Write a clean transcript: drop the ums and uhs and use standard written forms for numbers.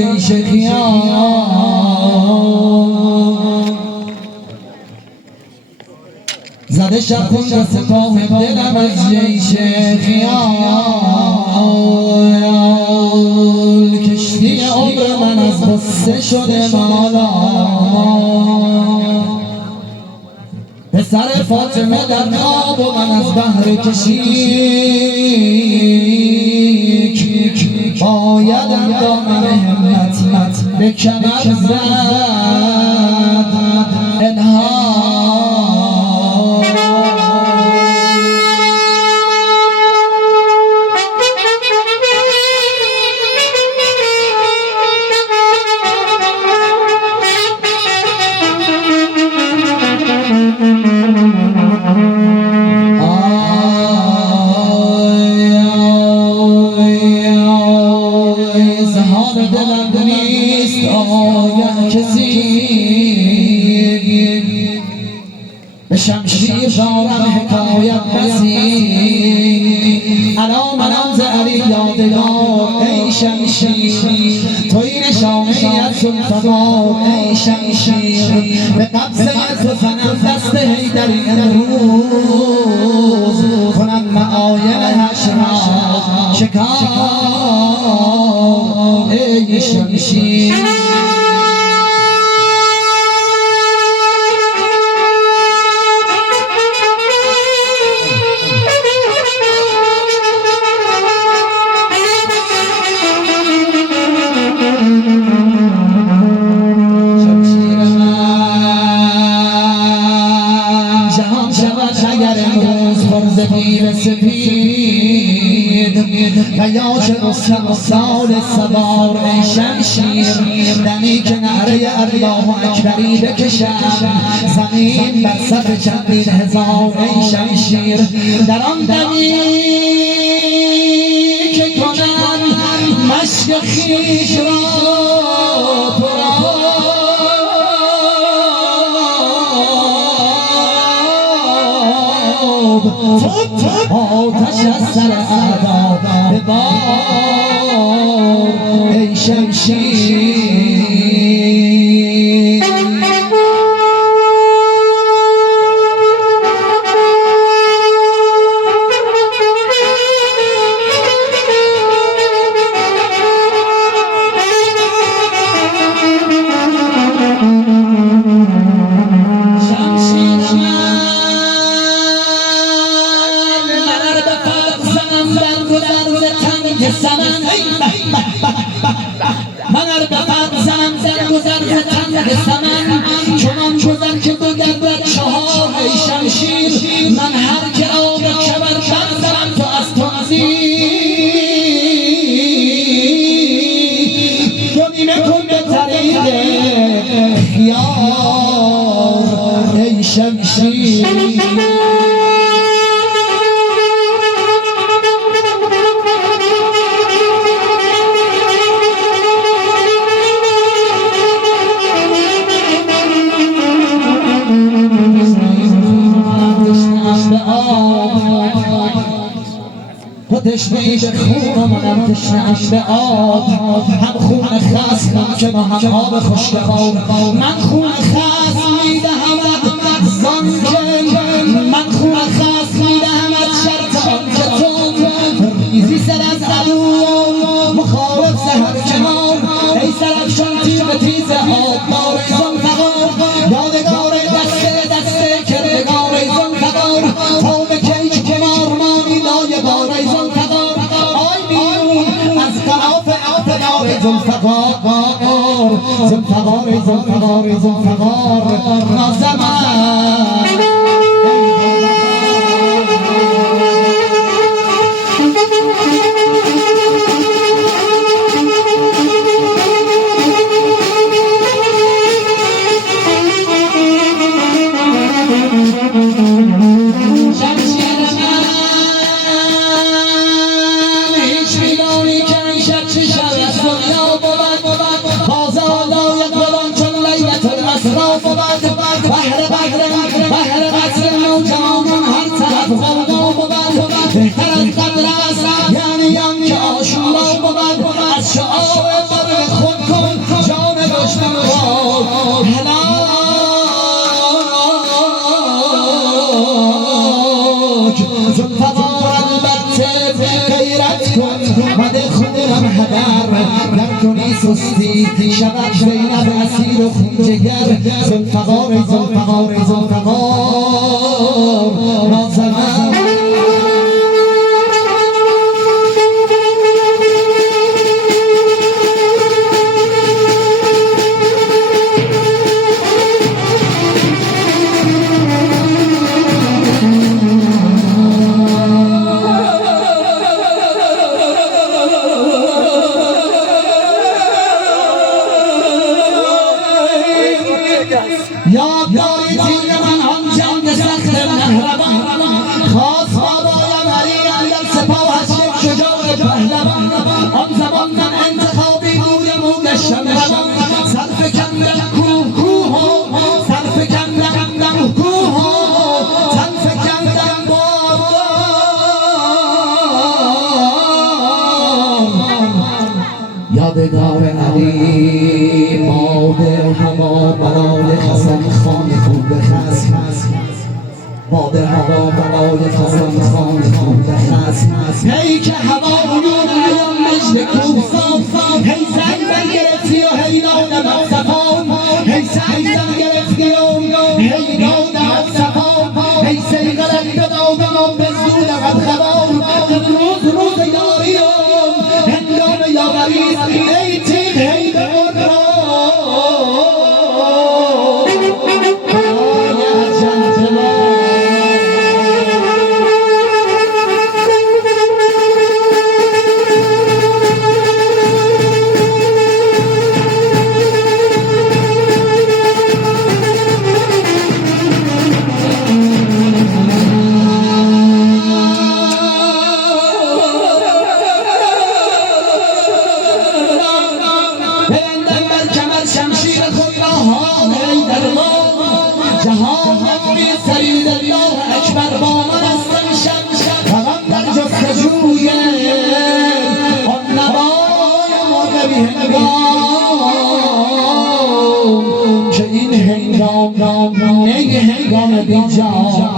جیش خیام زده شب خون به سپاه دلم از جیش خیال کشتی عمر من از غصه شده مالا پسر فاطمه در خواب و من از بحر کشیک باید اندامن همت به کمر زد دلم نیست آگه کسی به شمشیر دارم حکایت بسی الان ز علی یادگار ای شمشیر توی نشانه از سلطنار ای شمشیر به قبضه تو زنم دست حیدری امروز کنم معاین حشرات شکار ای شمشیر جهان شود اگر امروز فرز پیر سپید قیاش رستم و سال سوار ای شمشیر دمی که نعره الله اکبری بکشم زمین بر صف چندین هزار ای شمشیر در آن دمی که کنم مشک خویش را آتش از سر اعدا به بار ای شمشیر من اربفت زنم در گذر تنگ سمن چنان گذر که بگردد چهار ای شمشیر من هر که آب کبر بردارم تو از تنزی دنیمه کن به طریق خیار ای شمشیر تشنه‌ای به خون و منم تشنه‌ام به آب هم خون خصم که با هم آب خوشگوار من خون خصم میدهمت زان که من خون خصم میدهمت شرط آن که تو ریزی سر از عدو مخالف سهر کنار ای سرافشان تیغ تیز آبدار ای زنفقار یادگار دسته کردگار ای زنفقار تا به کیک کنار مانی لایه‌بار ای زنفقار آی بیرون از قلاف دار ای زنفقار نازمن بحر قصر نوجوانان هر طرف غوغا بود بهتر از قدر است یعنی که آشورا بود از شعار برق خود کنی سستی شود زینب اسیر و خون جگر ذوالفقار ذوالفقار ذوالفقار نازمن یاد داری تیر من آن جنگ سخت مهربان خواست بابایم علی اندر سپاهش یک شجاع پهلوان آن زمان من انتخابی بودم و گشتم روان سرفکندم کوه کوه سرفکندم کوه سرفکندم بابا یادگار علی مادر هوا برای خزان خان خوب خزم مادر هوا برای خزان خان خوب خزم هی که هوا نورم مجد کوفان هی زنگ گرفتی و هی نادم صفان هی سنگ گرفتی و هی نادم صفان هی سیغلم بدادم به زودم خبان روز روز یاریم هنگام یاوری ای تیغ هی به جهان سید الله اکبر با من هستم شب فقط در جستجوی آن نوای مرغ بی هنگام که این هنگام نه هنگام بی جان